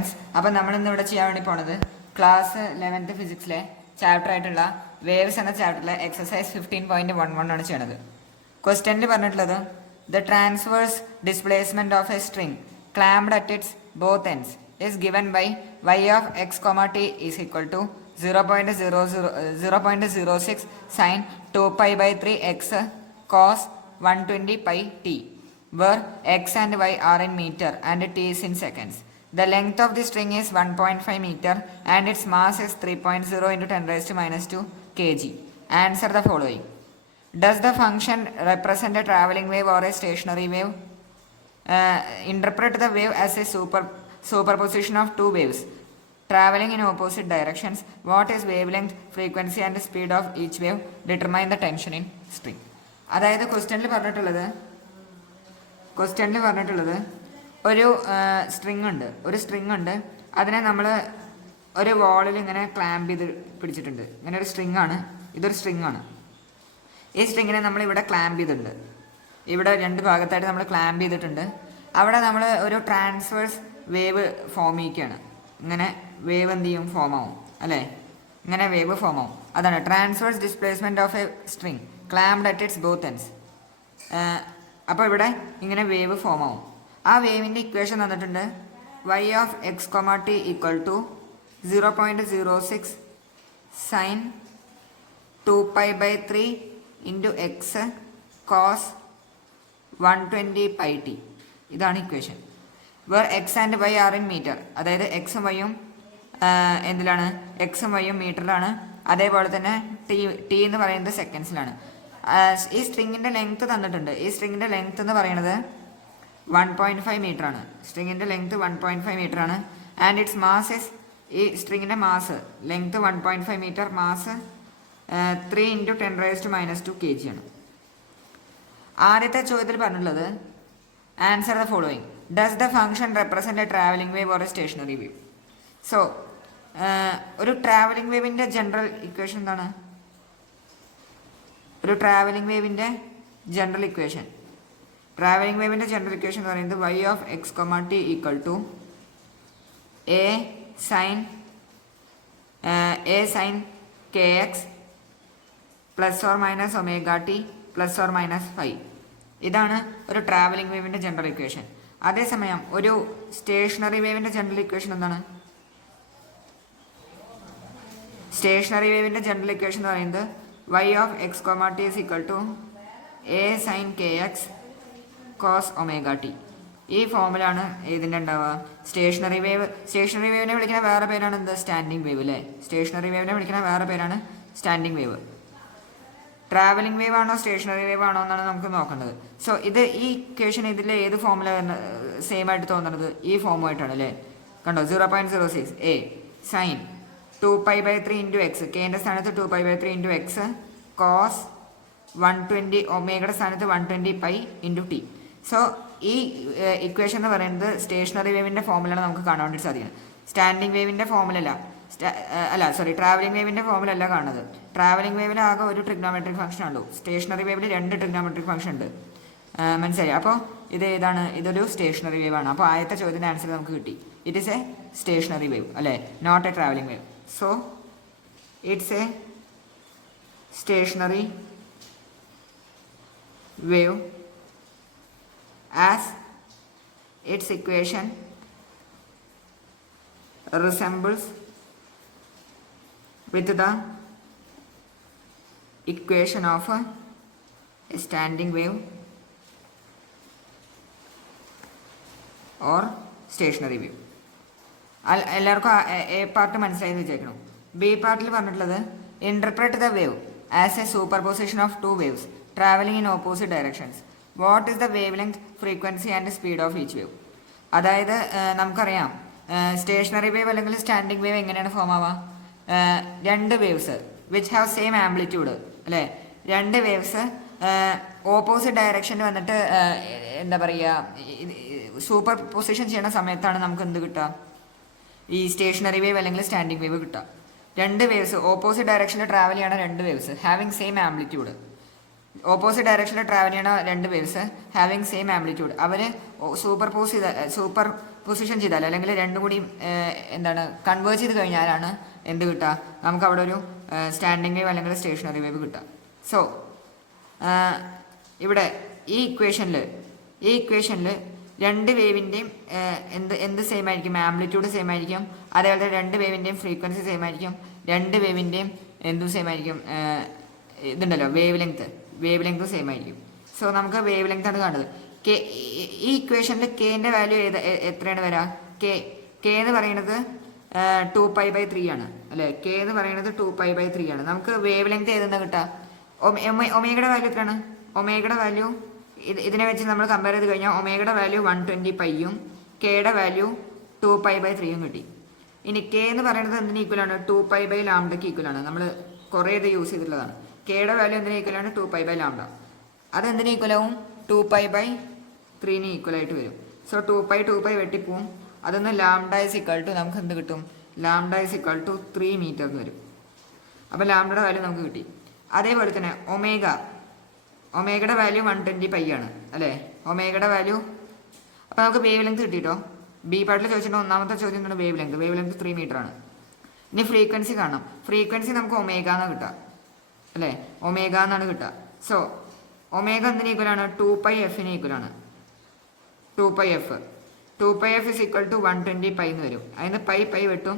Friends, അപ്പം നമ്മളിന്ന് ഇവിടെ ചെയ്യാൻ വേണ്ടി പോണത് ക്ലാസ് 11th ഫിസിക്സിലെ ചാപ്റ്റർ ആയിട്ടുള്ള വേവ്സ് എന്ന ചാപ്റ്ററിലെ എക്സസൈസ് 15.11 ആണ് ചെയ്യണത്. ക്വസ്റ്റ്യനിൽ പറഞ്ഞിട്ടുള്ളത് the transverse displacement of a string clamped at its both ends is given by y of x comma t is equal to 0.06 sin 2 pi by 3 x cos 120 pi t, where x and y are in meter and t is in seconds. The length of the string is 1.5 meter and its mass is 3.0 into 10 raised to minus 2 kg. Answer the following. Does the function represent a travelling wave or a stationary wave? Interpret the wave as a superposition of two waves traveling in opposite directions. What is wavelength, frequency and speed of each wave? Determine the tension in string. അതായത് ക്വസ്റ്റ്യനിൽ പറഞ്ഞിട്ടുള്ളത് ഒരു string ഉണ്ട്. അതിനെ നമ്മൾ ഒരു വാളിൽ ഇങ്ങനെ clamp ചെയ്ത് പിടിച്ചിട്ടുണ്ട്. ഇങ്ങനെ ഒരു സ്ട്രിങ് ആണ്, ഇതൊരു സ്ട്രിങ് ആണ്. ഈ സ്ട്രിങ്ങിനെ നമ്മൾ ഇവിടെ ക്ലാമ്പ് ചെയ്തിട്ടുണ്ട്. ഇവിടെ രണ്ട് ഭാഗത്തായിട്ട് നമ്മൾ ക്ലാമ്പ് ചെയ്തിട്ടുണ്ട്. അവിടെ നമ്മൾ ഒരു ട്രാൻസ്വേഴ്സ് വേവ് ഫോം ചെയ്യിക്കുകയാണ്. ഇങ്ങനെ വേവ് എന്ത് ചെയ്യും? ഫോം ആവും അല്ലേ? ഇങ്ങനെ വേവ് ഫോം ആവും. അതാണ് transverse displacement of a string clamped at its both ends. അപ്പോൾ ഇവിടെ ഇങ്ങനെ വേവ് ഫോം ആവും. ആ വേവിൻ്റെ ഇക്വേഷൻ തന്നിട്ടുണ്ട്. y of x, t equal to 0.06 sin 2 pi by 3 into x cos 120 pi t. ഇതാണ് equation. Where x and y are in metre. അതായത് എക്സും വൈയും എന്തിലാണ്? എക്സും വൈയും മീറ്ററിലാണ്. അതേപോലെ തന്നെ ടി എന്ന് പറയുന്നത് സെക്കൻഡ്സിലാണ്. ഈ സ്ട്രിങ്ങിൻ്റെ ലെങ്ത്ത് തന്നിട്ടുണ്ട്. ഈ സ്ട്രിങ്ങിൻ്റെ ലെങ്ത്ത് എന്ന് പറയുന്നത് 1.5 മീറ്റർ ആണ്. സ്ട്രിങ്ങിൻ്റെ ലെങ്ത്ത് 1.5 മീറ്റർ ആണ്. ആൻഡ് ഇറ്റ്സ് മാസ് ഇസ്, ഈ സ്ട്രിങ്ങിൻ്റെ mass length 1.5 metre, mass 3 into 10 raised to minus 2 kg ആണ്. ആദ്യത്തെ ചോദ്യത്തിൽ പറഞ്ഞിട്ടുള്ളത് answer the following. Does the function represent A travelling wave or A stationary wave? So ഒരു ട്രാവലിംഗ് വേവിൻ്റെ ജനറൽ ഇക്വേഷൻ എന്താണ്? ഒരു travelling വേവിൻ്റെ general equation എന്ന് പറയുന്നത് y of x, t equal to a sin kx plus or minus omega t plus or minus phi. ഇതാണ് ഒരു travelling വേവിൻ്റെ general equation. അതേസമയം ഒരു stationery വേവിൻ്റെ general equation എന്താണ്? സ്റ്റേഷനറി വേവിൻ്റെ ജനറൽ ഇക്വേഷൻ എന്ന് പറയുന്നത് y of x, t is equal to a sin kx cos omega t. ഈ ഫോമിലാണ് ഇതിൻ്റെ ഉണ്ടാവുക. സ്റ്റേഷനറി വേവിനെ വിളിക്കുന്ന വേറെ പേരാണ് എന്ത്? സ്റ്റാൻഡിങ് വേവ് അല്ലേ? സ്റ്റേഷനറി വേവിനെ വിളിക്കുന്ന വേറെ പേരാണ് സ്റ്റാൻഡിങ് വേവ്. ട്രാവലിംഗ് വേവ് ആണോ സ്റ്റേഷനറി വേവ് ആണോ എന്നാണ് നമുക്ക് നോക്കേണ്ടത്. സോ ഈ ഇക്വേഷൻ ഇതിൽ ഏത് ഫോമിലാണ് സെയിം ആയിട്ട് തോന്നുന്നത്? ഈ ഫോമുമായിട്ടാണ് അല്ലേ? കണ്ടോ? 0.06 a sine 2 pi by 3 into x, കെൻ്റെ സ്ഥാനത്ത് 2 pi by 3 into x cos 120, ഒമേഗയുടെ സ്ഥാനത്ത് 120 pi into t. സോ ഈ ഇക്വേഷൻ എന്ന് പറയുന്നത് സ്റ്റേഷനറി വേവിൻ്റെ ഫോമിലാണ് നമുക്ക് കാണാൻ വേണ്ടി സാധിക്കുന്നത്. സ്റ്റാൻഡിങ് വേവിൻ്റെ ഫോമിലല്ല, ട്രാവലിംഗ് വേവിൻ്റെ ഫോമിലല്ല കാണുന്നത്. ട്രാവലിംഗ് വേവിന് ആകെ ഒരു ട്രിഗ്നോമെട്രിക് ഫംഗ്ഷൻ ഉള്ളൂ. സ്റ്റേഷനറി വേവിൽ 2 ട്രിഗ്നോമെട്രിക് ഫംഗ്ഷൻ ഉണ്ട്. മനസ്സിലായി? അപ്പോൾ ഇത് ഏതാണ്? ഇതൊരു സ്റ്റേഷനറി വേവ് ആണ്. അപ്പോൾ ആദ്യത്തെ ചോദ്യത്തിൻ്റെ ആൻസർ നമുക്ക് കിട്ടി. It is a stationary wave അല്ലേ? Not a travelling wave. So it's a stationary wave as its equation resembles with the equation of a standing wave or stationary wave. എല്ലാവർക്കും A part മനസ്സിലായെന്ന് വിചാരിക്കണം. B പാർട്ടിൽ പറഞ്ഞിട്ടുള്ളത് interpret the wave as A superposition of two waves travelling in opposite directions. What is the wave length, frequency and speed of each wave? അതായത് നമുക്കറിയാം stationary wave അല്ലെങ്കിൽ standing wave എങ്ങനെയാണ് form ആവുക? രണ്ട് waves which have same amplitude അല്ലേ? രണ്ട് waves opposite ഡയറക്ഷനിൽ വന്നിട്ട് എന്താ പറയുക, സൂപ്പർ പൊസിഷൻ ചെയ്യുന്ന സമയത്താണ് നമുക്ക് എന്ത് കിട്ടുക? ഈ സ്റ്റേഷനറി വേവ് അല്ലെങ്കിൽ സ്റ്റാൻഡിങ് വേവ് കിട്ടുക. രണ്ട് വേവ്സ് ഓപ്പോസിറ്റ് ഡയറക്ഷനിൽ ട്രാവൽ ചെയ്യണ രണ്ട് waves having same amplitude. Opposite ഡയറക്ഷനിൽ ട്രാവൽ ചെയ്യണ രണ്ട് വേവ്സ് ഹാവിങ് സെയിം ആംപ്ലിറ്റ്യൂഡ്. അവർ സൂപ്പർ പൊസിഷൻ ചെയ്താൽ അല്ലെങ്കിൽ രണ്ടും കൂടി എന്താണ് കൺവേർട്ട് ചെയ്ത് കഴിഞ്ഞാലാണ് എന്ത് കിട്ടുക, നമുക്ക് അവിടെ ഒരു സ്റ്റാൻഡിങ് വേവ് അല്ലെങ്കിൽ സ്റ്റേഷനറി വേവ് കിട്ടുക. സോ ഇവിടെ ഈ ഇക്വേഷനിൽ രണ്ട് വേവിൻ്റെയും എന്ത് സെയിം ആയിരിക്കും, ആംപ്ലിറ്റ്യൂഡ് സെയിം ആയിരിക്കും, അതേപോലെ രണ്ട് വേവിൻ്റെയും ഫ്രീക്വൻസി സെയിം ആയിരിക്കും, രണ്ട് വേവിൻ്റെയും എന്തും സെയിം ആയിരിക്കും, ഇതുണ്ടല്ലോ വേവ് ലെങ്ത് സെയിം ആയിരിക്കും. സോ നമുക്ക് വേവ് ലെങ്ത് ആണ് കാണുന്നത്. ഈ ഇക്വേഷനിൽ കെൻ്റെ വാല്യൂ എത്രയാണ് വരിക, കെ എന്ന് പറയുന്നത് 2π/3 ആണ് അല്ലേ. കെ എന്ന് പറയുന്നത് 2π/3 ആണ്. നമുക്ക് വേവ് ലെങ്ത് ഏതെന്നാ കിട്ടുക, ഒമേഗയുടെ വാല്യൂ എത്രയാണ്, ഒമേഗയുടെ വാല്യൂ ഇതിനെ വെച്ച് നമ്മൾ കമ്പയർ ചെയ്ത് കഴിഞ്ഞാൽ ഒമേഗയുടെ വാല്യൂ 120πയും കെയുടെ വാല്യൂ 2π/3യും കിട്ടി. ഇനി കെ എന്ന് പറയുന്നത് എന്തിന് ഈക്വലാണ്, 2π/λക്ക് ഈക്വലാണ്. നമ്മൾ കുറേ ഇത് യൂസ് ചെയ്തിട്ടുള്ളതാണ്. കെയുടെ വാല്യൂ എന്തിന് ഈക്വലാണ്, 2π/λ. അതെന്തിന് ഈക്വലാവും, 2π/3ന് ഈക്വലായിട്ട് വരും. സോ 2π വെട്ടിപ്പോവും. അതൊന്ന് λ നമുക്ക് എന്ത് കിട്ടും, λ 3 മീറ്റർ എന്ന് വരും. അപ്പോൾ ലാംഡയുടെ വാല്യൂ നമുക്ക് കിട്ടി. അതേപോലെ തന്നെ ഒമേഗയുടെ വാല്യൂ 120π ആണ് അല്ലേ. ഒമേഗയുടെ വാല്യൂ അപ്പോൾ നമുക്ക് വേവ് ലെങ്ത് കിട്ടിയിട്ടോ. ബി പാർട്ടിൽ ചോദിച്ചിട്ട് ഒന്നാമത്തെ ചോദ്യം എന്താണ്, വേവ് ലെങ്ത് 3 മീറ്റർ ആണ്. ഇനി ഫ്രീക്വൻസി കാണണം. ഫ്രീക്വൻസി നമുക്ക് ഒമേഗ എന്നാണ് കിട്ടുക അല്ലേ, ഒമേഗ എന്നാണ് കിട്ടുക. സോ ഒമേഗ എന്തിന് ഈക്വലാണ്, 2πfന് ഈക്വലാണ്. 2πf ഇസ് ഈക്വൽ ടു 120π എന്ന് വരും. അതിന് പൈ വെട്ടും.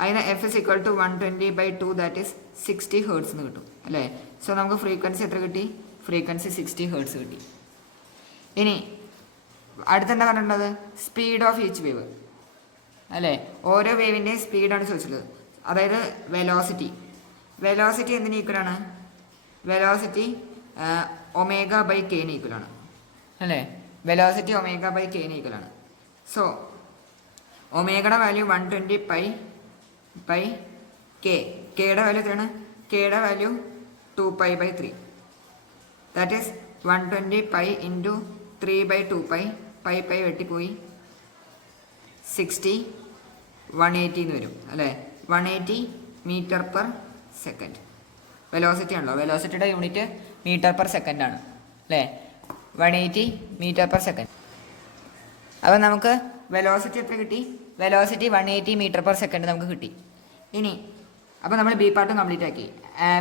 അതിന് f is equal to 120/2 that is 60 hertz എന്ന് കിട്ടും അല്ലേ. സോ നമുക്ക് ഫ്രീക്വൻസി എത്ര കിട്ടി, ഫ്രീക്വൻസി 60 ഹേർട്സ് കിട്ടി. ഇനി അടുത്തെന്താ പറഞ്ഞിട്ടുള്ളത്, സ്പീഡ് ഓഫ് ഈച്ച് വേവ് അല്ലേ. ഓരോ വേവിൻ്റെയും സ്പീഡാണ് ചോദിച്ചിട്ടുള്ളത്. അതായത് വെലോസിറ്റി എന്തിന് ഈക്വലാണ്, വെലോസിറ്റി ω/kന് ഈക്വലാണ് അല്ലേ. വെലോസിറ്റി ω/kന് ഈക്വലാണ്. സോ ഒമേഗയുടെ വാല്യൂ 120π/k, കെയുടെ വാല്യൂ എത്രയാണ്, കെയുടെ വാല്യൂ 2π/3 ദാറ്റ് ഈസ് 120π × 3/2π, പൈ വെട്ടിപ്പോയി 60 180 എന്ന് വരും അല്ലേ. 180 മീറ്റർ/സെക്കൻഡ് വെലോസിറ്റി ആണല്ലോ. വെലോസിറ്റിയുടെ യൂണിറ്റ് മീറ്റർ/സെക്കൻഡ് ആണ് അല്ലേ. 180 മീറ്റർ/സെക്കൻഡ്. അപ്പോൾ നമുക്ക് വെലോസിറ്റി എത്ര കിട്ടി, വെലോസിറ്റി 180 മീറ്റർ/സെക്കൻഡ് നമുക്ക് കിട്ടി. ഇനി അപ്പോൾ നമ്മൾ ബി പാർട്ട് കംപ്ലീറ്റ് ആക്കി.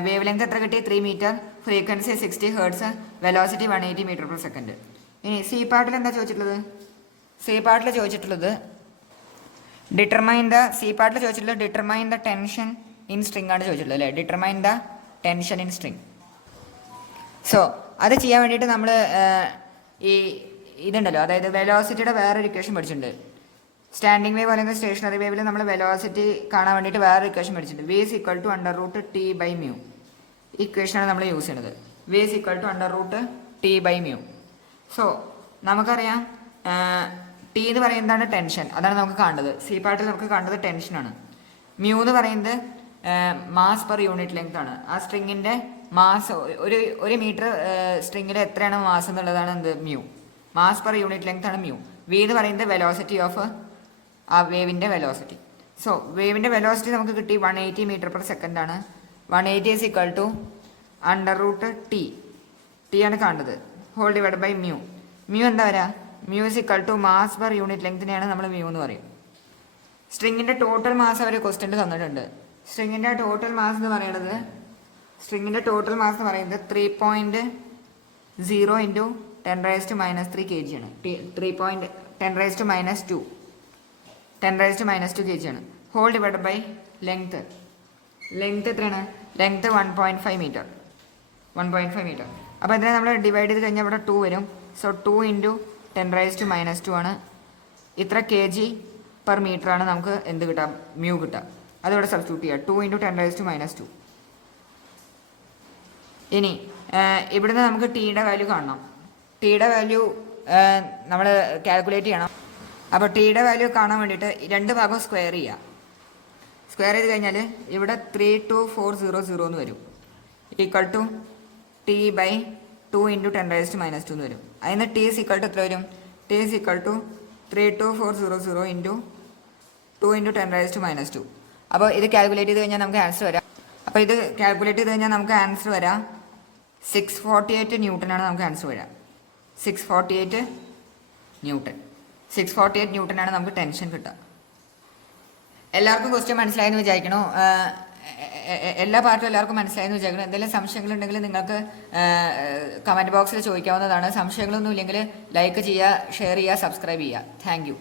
വേവ് ലെങ്ത് എത്ര കിട്ടി, 3 metre, frequency 60 hertz, velocity 180 metre second. ഇനി സി പാർട്ടിൽ എന്താ ചോദിച്ചിട്ടുള്ളത്, determine the tension in string ആണ് ചോദിച്ചിട്ടുള്ളത് അല്ലേ. Determine the tension in string. So അത് ചെയ്യാൻ വേണ്ടിയിട്ട് നമ്മൾ ഇതുണ്ടല്ലോ, അതായത് വെലോസിറ്റിയുടെ വേറൊരു ഇക്വേഷൻ പഠിച്ചിട്ടുണ്ട്. സ്റ്റാൻഡിങ് വേവ് അല്ലെങ്കിൽ സ്റ്റേഷനറി വേവിൽ നമ്മൾ വെലോസിറ്റി കാണാൻ വേണ്ടിയിട്ട് വേറൊരു ഇക്വേഷൻ പഠിച്ചിട്ടുണ്ട്. v = √T/μ. ഈ ഇക്വേഷനാണ് നമ്മൾ യൂസ് ചെയ്യുന്നത്. v = √T/μ. സോ നമുക്കറിയാം ടി എന്ന് പറയുന്നതാണ് ടെൻഷൻ, അതാണ് നമുക്ക് കാണുന്നത്. സി പാർട്ടിൽ നമുക്ക് കാണുന്നത് ടെൻഷനാണ്. മ്യൂ എന്ന് പറയുന്നത് മാസ് പെർ യൂണിറ്റ് ലെങ്ത് ആണ്. ആ സ്ട്രിങ്ങിൻ്റെ മാസ്, ഒരു മീറ്റർ സ്ട്രിങ്ങിൽ എത്രയാണ് മാസ് എന്നുള്ളതാണ് എന്ത്, mu. Mass per unit length ആണ് മ്യൂ. വി എന്ന് പറയുന്നത് വെലോസിറ്റി ഓഫ് ആ വേവിൻ്റെ വെലോസിറ്റി. സോ വേവിൻ്റെ വെലോസിറ്റി നമുക്ക് കിട്ടി 180 മീറ്റർ/സെക്കൻഡ് ആണ്. 180 = √T ആണ് കാണുന്നത്, whole divide by mu. Mu എന്താ വരിക, മ്യൂ = മാസ് പെർ യൂണിറ്റ് ലെങ്തിനെയാണ് നമ്മൾ മ്യൂ എന്ന് പറയും. സ്ട്രിങ്ങിൻ്റെ ടോട്ടൽ മാസ് അവർ ക്വസ്റ്റ്യനിൽ തന്നിട്ടുണ്ട്. സ്ട്രിങ്ങിൻ്റെ ടോട്ടൽ മാസ് എന്ന് പറയുന്നത് 3.0 × 10⁻³ kg ആണ്. 10⁻² kg ആണ്. ഹോൾ ഡിവൈഡ് ബൈ ലെങ്ത് എത്രയാണ്, ലെങ്ത് 1.5 മീറ്റർ. അപ്പോൾ ഇതിനെ നമ്മൾ ഡിവൈഡ് ചെയ്ത് കഴിഞ്ഞാൽ ഇവിടെ 2 വരും. സോ 2 × 10⁻² ആണ്. ഇത്ര kg/മീറ്റർ ആണ് നമുക്ക് എന്ത് കിട്ടാം, മ്യൂ കിട്ടാം. അതിവിടെ സബ്സ്റ്റിറ്റ്യൂട്ട് ചെയ്യുക, 2 × 10⁻². ഇനി ഇവിടുന്ന് നമുക്ക് ടിയുടെ വാല്യൂ കാണണം. ടിയുടെ വാല്യൂ നമ്മൾ കാൽക്കുലേറ്റ് ചെയ്യണം. അപ്പോൾ ടിയുടെ വാല്യൂ കാണാൻ വേണ്ടിയിട്ട് രണ്ട് ഭാഗം സ്ക്വയർ ചെയ്യുക. സ്ക്വയർ ചെയ്ത് കഴിഞ്ഞാൽ ഇവിടെ 32400 എന്ന് വരും, = T/2 × 10⁻² എന്ന് വരും. അതിന് T = എത്ര വരും, T = 32400 × 2 × 10⁻². അപ്പോൾ ഇത് കാൽക്കുലേറ്റ് ചെയ്ത് കഴിഞ്ഞാൽ നമുക്ക് ആൻസർ വരാം 648 ന്യൂട്ടനാണ് നമുക്ക് ആൻസർ വരിക. 648 ന്യൂട്ടൺ. 648 ന്യൂട്ടനാണ് നമുക്ക് ടെൻഷൻ കിട്ടുക. എല്ലാവർക്കും ക്വസ്റ്റ്യൻ മനസ്സിലായെന്ന് വിചാരിക്കണോ? എല്ലാ പാർട്ടും എല്ലാവർക്കും മനസ്സിലായെന്ന് വിചാരിക്കണം. എന്തെങ്കിലും സംശയങ്ങളുണ്ടെങ്കിൽ നിങ്ങൾക്ക് കമൻറ്റ് ബോക്സിൽ ചോദിക്കാവുന്നതാണ്. സംശയങ്ങളൊന്നും ഇല്ലെങ്കിൽ ലൈക്ക് ചെയ്യുക, ഷെയർ ചെയ്യുക, സബ്സ്ക്രൈബ് ചെയ്യുക. Thank you.